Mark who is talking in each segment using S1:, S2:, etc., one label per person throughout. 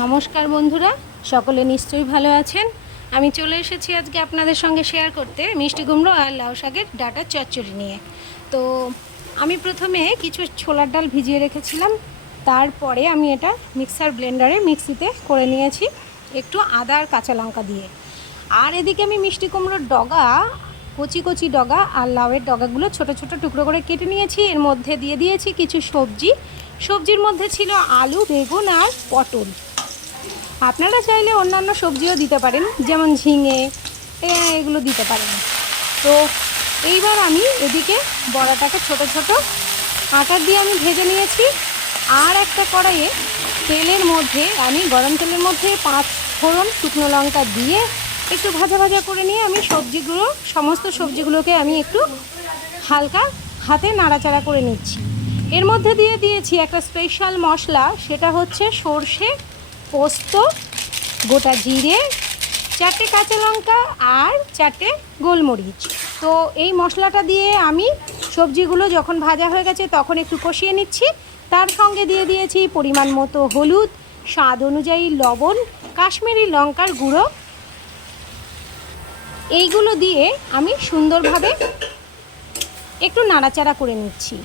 S1: নমস্কার বন্ধুরা, সকলে নিশ্চয়ই ভালো আছেন। আমি চলে এসেছি আজকে আপনাদের সঙ্গে শেয়ার করতে মিষ্টি কুমড়ো আর লাউ শাকের ডাটা চচ্চড়ি নিয়ে। তো আমি প্রথমে কিছু ছোলার ডাল ভিজিয়ে রেখেছিলাম, তারপরে আমি এটা মিক্সার ব্লেন্ডারে মিক্সিতে করে নিয়েছি একটু আদা আর কাঁচা লঙ্কা দিয়ে। আর এদিকে আমি মিষ্টি কুমড়োর ডগা, কচি কচি ডগা আর লাউয়ের ডগাগুলো ছোট ছোট টুকরো করে কেটে নিয়েছি। এর মধ্যে দিয়ে দিয়েছি কিছু সবজি। সবজির মধ্যে ছিল আলু, বেগুন আর পটল। আপনারা চাইলে অন্যান্য সবজিও দিতে পারেন, যেমন ঝিঙে এগুলো দিতে পারেন। তো এইবার আমি এদিকে বড়াটাকে ছোট ছোট আটার দিয়ে আমি ভেজে নিয়েছি। আর একটা কড়াইয়ে তেলের মধ্যে, আমি গরম তেলের মধ্যে পাঁচ ফোড়ন শুকনো লঙ্কা দিয়ে একটু ভাজা ভাজা করে নিয়ে আমি সবজিগুলো, সমস্ত সবজিগুলোকে আমি একটু হালকা হাতে নাড়াচাড়া করে নিচ্ছি। এর মধ্যে দিয়ে দিয়েছি একটা স্পেশাল মশলা, সেটা হচ্ছে সর্ষে পোস্ত, গোটা জিরে, চারটে কাঁচা লঙ্কা আর চারটে গোলমরিচ। তো এই মশলাটা দিয়ে আমি সবজিগুলো যখন ভাজা হয়ে গেছে তখন একটু কষিয়ে নিচ্ছি। তার সঙ্গে দিয়ে দিয়েছি পরিমাণ মতো হলুদ, স্বাদ অনুযায়ী লবণ, কাশ্মীরি লঙ্কার গুঁড়ো। এইগুলো দিয়ে আমি সুন্দরভাবে একটু নাড়াচাড়া করে নিচ্ছি।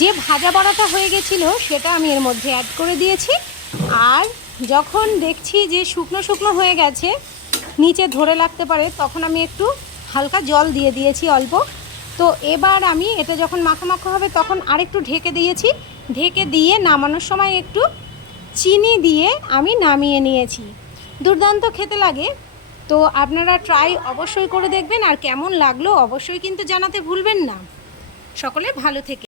S1: যে ভাজা বড়াটা হয়ে গেছিল সেটা আমি এর মধ্যে অ্যাড করে দিয়েছি। আর যখন দেখছি যে শুকনো শুকনো হয়ে গেছে, নিচে ধরে লাগতে পারে, তখন আমি একটু হালকা জল দিয়ে দিয়েছি অল্প। তো এবার আমি এটা যখন মাখা হবে, তখন আরেকটু ঢেকে দিয়েছি। ঢেকে দিয়ে নামানোর সময় একটু চিনি দিয়ে আমি নামিয়ে নিয়েছি। দুর্দান্ত খেতে লাগে। তো আপনারা ট্রাই অবশ্যই করে দেখবেন, আর কেমন লাগল অবশ্যই কিন্তু জানাতে ভুলবেন না। সকলে ভালো থেকে